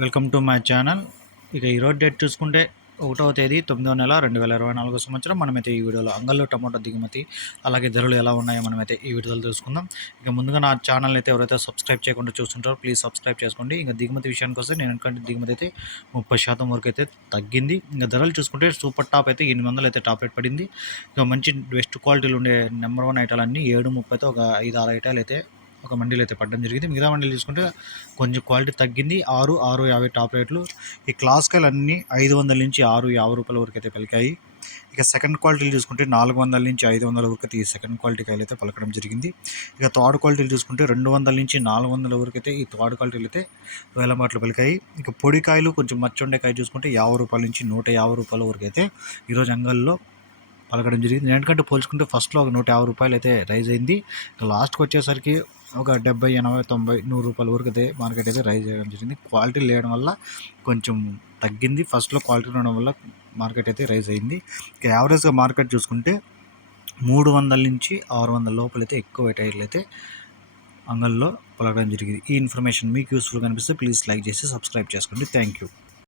Welcome to my channel. ఇక ఈరోజు date చూసుకుంటే 1వ తేదీ 9వ నెల 2024 సంవత్సరం. మనమైతే ఈ వీడియోలో అంగల్లో టమాటో దిగుమతి అలాగే ధరలు ఎలా ఉన్నాయో మనమైతే ఈ వీడియోలో తెలుసుకుందాం. ఇక ముందుగా నా ఛానల్ అయితే ఎవరైతే సబ్స్క్రైబ్ చేయకుండా చూస్తుంటారో ప్లీజ్ సబ్స్క్రైబ్ చేసుకోండి. ఇంకా దిగుమతి విషయానికి వస్తే నేను అనుకుంటే దిగుమతి అయితే 30% వరకు అయితే తగ్గింది. ఇంకా ధరలు చూసుకుంటే సూపర్ టాప్ అయితే 800 అయితే టాప్ రేట్ పడింది. ఇక మంచి బెస్ట్ క్వాలిటీలు ఉండే నెంబర్ 1 ఐటాలు అన్నీ 730 ఒక 5-6 ఐటాలు అయితే ఒక మండీలో అయితే పడడం జరిగింది. మిగతా మండీలు చూసుకుంటే కొంచెం క్వాలిటీ తగ్గింది. 650 టాప్ రేట్లు. ఈ క్లాసికల్ అన్నీ 500 నుంచి 650 రూపాయల వరకు అయితే పలికాయి. ఇక సెకండ్ క్వాలిటీలు చూసుకుంటే 400 నుంచి 500 వరకు అయితే ఈ సెకండ్ క్వాలిటీ కాయలు అయితే పలకడం జరిగింది. ఇక థర్డ్ క్వాలిటీలు చూసుకుంటే 200 నుంచి 400 వరకు అయితే ఈ థర్డ్ క్వాలిటీలు అయితే వేలమాటలు పలికాయి. ఇక పొడి కాయలు కొంచెం మచ్చుండే కాయ చూసుకుంటే 50 రూపాయల నుంచి 150 రూపాయల వరకు అయితే ఈరోజు అంగల్లో పలకడం జరిగింది. ఎందుకంటే పోల్చుకుంటే ఫస్ట్లో ఒక 150 రూపాయలు అయితే రైజ్ అయింది. ఇక లాస్ట్కి వచ్చేసరికి ఒక 70, 80, 90, 100 రూపాయల వరకు అయితే మార్కెట్ అయితే రైజ్ చేయడం జరిగింది. క్వాలిటీ లేయడం వల్ల కొంచెం తగ్గింది. ఫస్ట్లో క్వాలిటీ ఉండడం వల్ల మార్కెట్ అయితే రైజ్ అయింది. ఇక యావరేజ్గా మార్కెట్ చూసుకుంటే 300 నుంచి 600 లోపలైతే ఎక్కువ టైర్లు అయితే అంగల్లో పలకడం జరిగింది. ఈ ఇన్ఫర్మేషన్ మీకు యూస్ఫుల్గా అనిపిస్తే ప్లీజ్ లైక్ చేసి సబ్స్క్రైబ్ చేసుకోండి. Thank you.